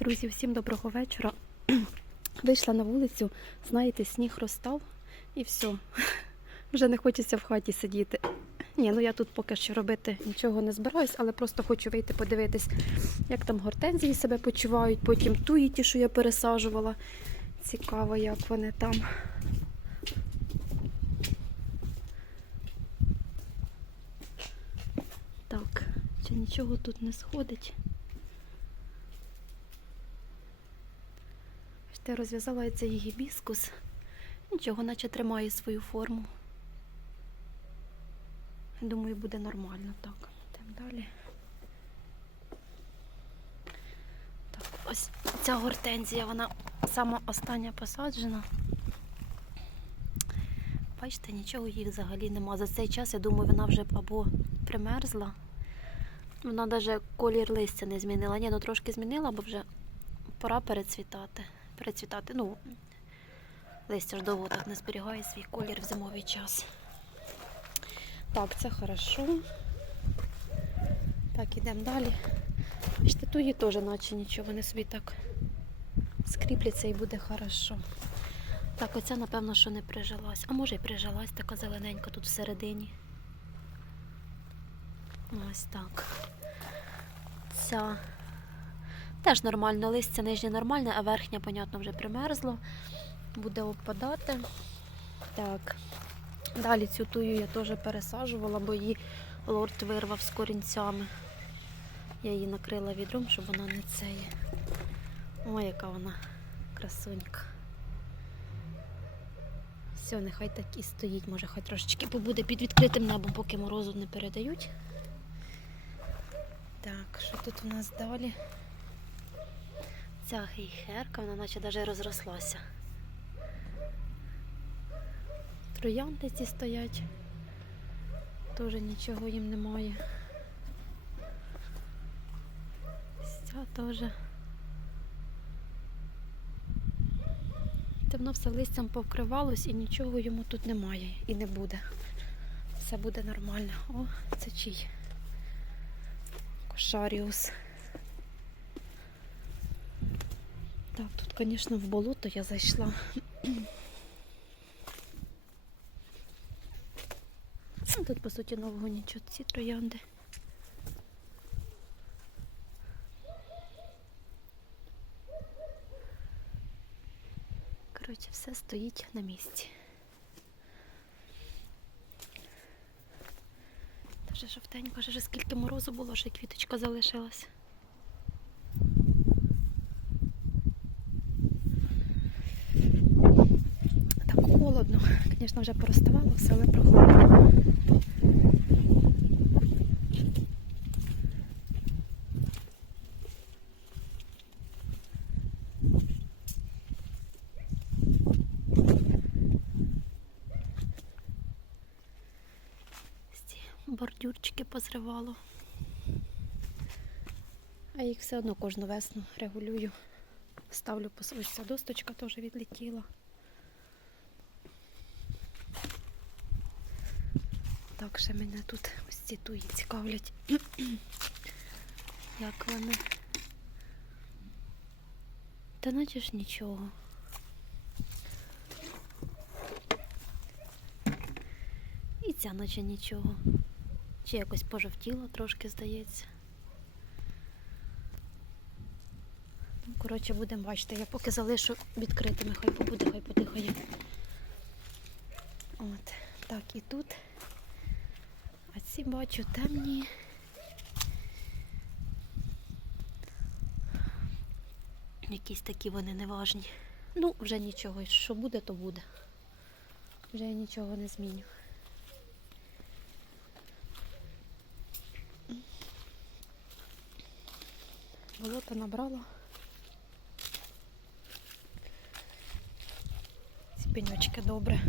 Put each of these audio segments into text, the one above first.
Друзі, всім доброго вечора. Вийшла на вулицю, знаєте, сніг розстав і все. Вже не хочеться в хаті сидіти. Ні, ну я тут поки що робити нічого не збираюсь, але просто хочу вийти подивитись, як там гортензії себе почувають, потім туї ті, що я пересаджувала. Цікаво, як вони там. Так, чи нічого тут не сходить? Бачите, розв'язала цей гібіскус. Нічого, наче тримає свою форму. Думаю, буде нормально так. Йдемо далі. Так, ось ця гортензія, вона сама остання посаджена. Бачите, нічого їй взагалі нема. За цей час, я думаю, вона вже або примерзла. Вона навіть колір листя не змінила. Ні, ну трошки змінила, бо вже пора перецвітати. Перецвітати. Ну, листя ж довго так не зберігає свій колір в зимовий час. Так, це хорошо. Так, ідемо далі. Бачите, туї теж наче нічого, вони собі так скріпляться і буде хорошо. Так, оця, напевно, що не прижилась. А може і прижилась, така зелененька тут всередині. Ось так. Ця теж нормально, листя нижнє нормальне, а верхня, понятно, вже примерзло. Буде опадати. Так. Далі цю тую я теж пересаджувала, бо її лорд вирвав з корінцями. Я її накрила відром, щоб вона не цеє. Ой, яка вона красунька. Все, нехай так і стоїть, може хай трошечки побуде під відкритим небом, поки морозу не передають. Так, що тут у нас далі? Ця гейхерка, вона наче навіть розрослася. Троянди ці стоять. Теж нічого їм немає. Ця теж. Та воно все листям повкривалось і нічого йому тут немає і не буде. Все буде нормально. О, це чий? Кошаріус. Так, тут, звісно, в болото я зайшла. Ну, Тут, по суті, нового нічого, ці троянди. Коротше, все стоїть на місці. Дуже жовтенько, вже скільки морозу було, ще квіточка залишилась. Так холодно. Звісно, вже пороставало все, але прохладно. Ці бордюрчики позривало. А їх все одно кожну весну регулюю. Ставлю по ось ця досточка теж відлетіла. Так, ще мене тут ось ці туї цікавлять. Як вони. Та наче ж нічого. І ця наче нічого. Чи якось пожовтіло трошки, здається. Ну, коротше, будемо бачити. Я поки залишу відкритими, хай побуде, хай подихає. От, так, і тут. А ці бачу темні. Якісь такі вони неважні. Ну, вже нічого. Що буде, то буде. Вже я нічого не зміню. Болото набрала. Ці пеньочки добре.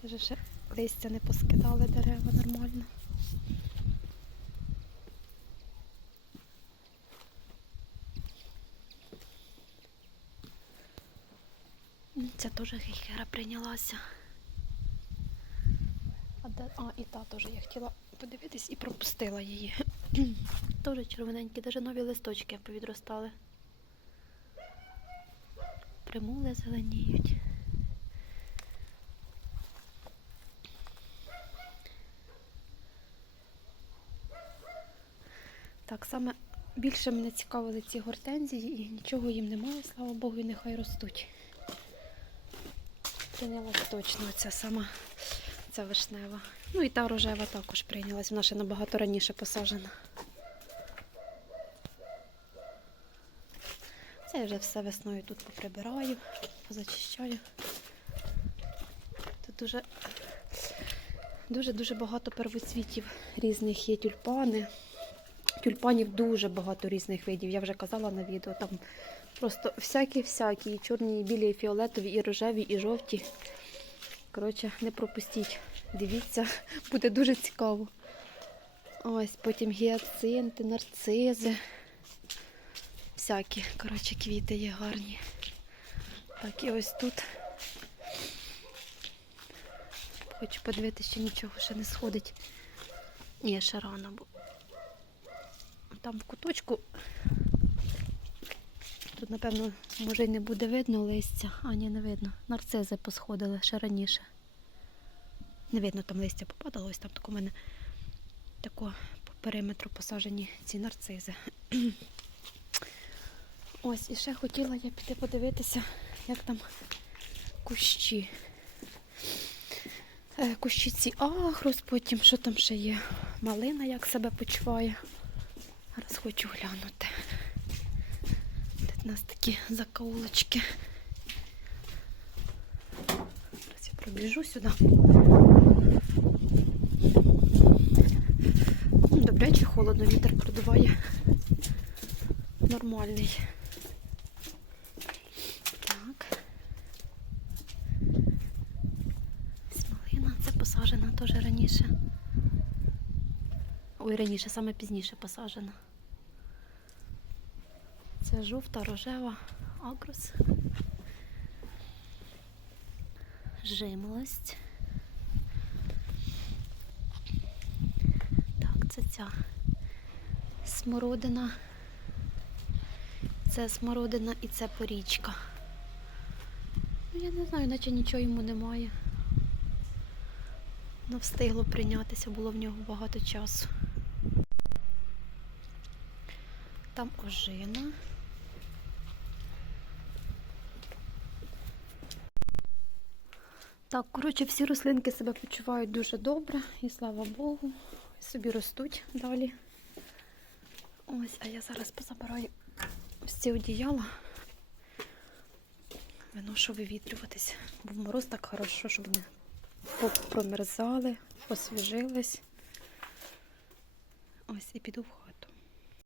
Теж ще листя не поскидали дерева нормально. Ця теж гейхера прийнялася. А, де... а, і та теж я хотіла подивитись і пропустила її. теж червоненькі, навіть нові листочки повідростали. Примули зеленіють. Так, саме більше мене цікавили ці гортензії і нічого їм немає, слава Богу, і нехай ростуть. Прийнялась точно ця сама ця вишнева. Ну і та рожева також прийнялась, вона ще набагато раніше посаджена. Це я вже все весною тут поприбираю, позачищаю. Тут дуже дуже дуже багато первоцвітів різних є тюльпани. Тюльпанів дуже багато різних видів. Я вже казала на відео. Там просто всякі-всякі. І чорні, і білі, і фіолетові, і рожеві, і жовті. Коротше, не пропустіть. Дивіться, буде дуже цікаво. Ось, потім гіацинти, нарцизи. Всякі, коротше, квіти є гарні. Так, і ось тут. Хочу подивитися, що нічого ще не сходить. Ні, ще рано, бо там в куточку. Тут, напевно, може й не буде видно листя. А, ні, не видно. Нарцизи посходили ще раніше. Не видно, там листя попадало, ось там тако у мене тако по периметру посаджені ці нарцизи. Ось, і ще хотіла я піти подивитися, як там кущі. Е, Кущі ці агрус, потім що там ще є. Малина як себе почуває. Зараз хочу глянути. Тут у нас такі закоулочки. Зараз я пробіжу сюди. Добряче холодно, вітер продуває. Нормальний. Так. Смолина, це посаджена теж раніше. Ой, раніше, саме пізніше посаджена. Це жовта, рожева, агрус. Жимолость. Так, це ця смородина. Це смородина і це порічка. Ну, я не знаю, наче нічого йому немає. Не встигло прийнятися, було в нього багато часу. Там ожина. Так, коротше, всі рослинки себе почувають дуже добре і слава Богу. Собі ростуть далі. Ось, а я зараз позабираю ось ці одіяла. Виношу вивітрюватись. Бо в мороз так хорошо, щоб вони промерзали, освіжились. Ось і піду в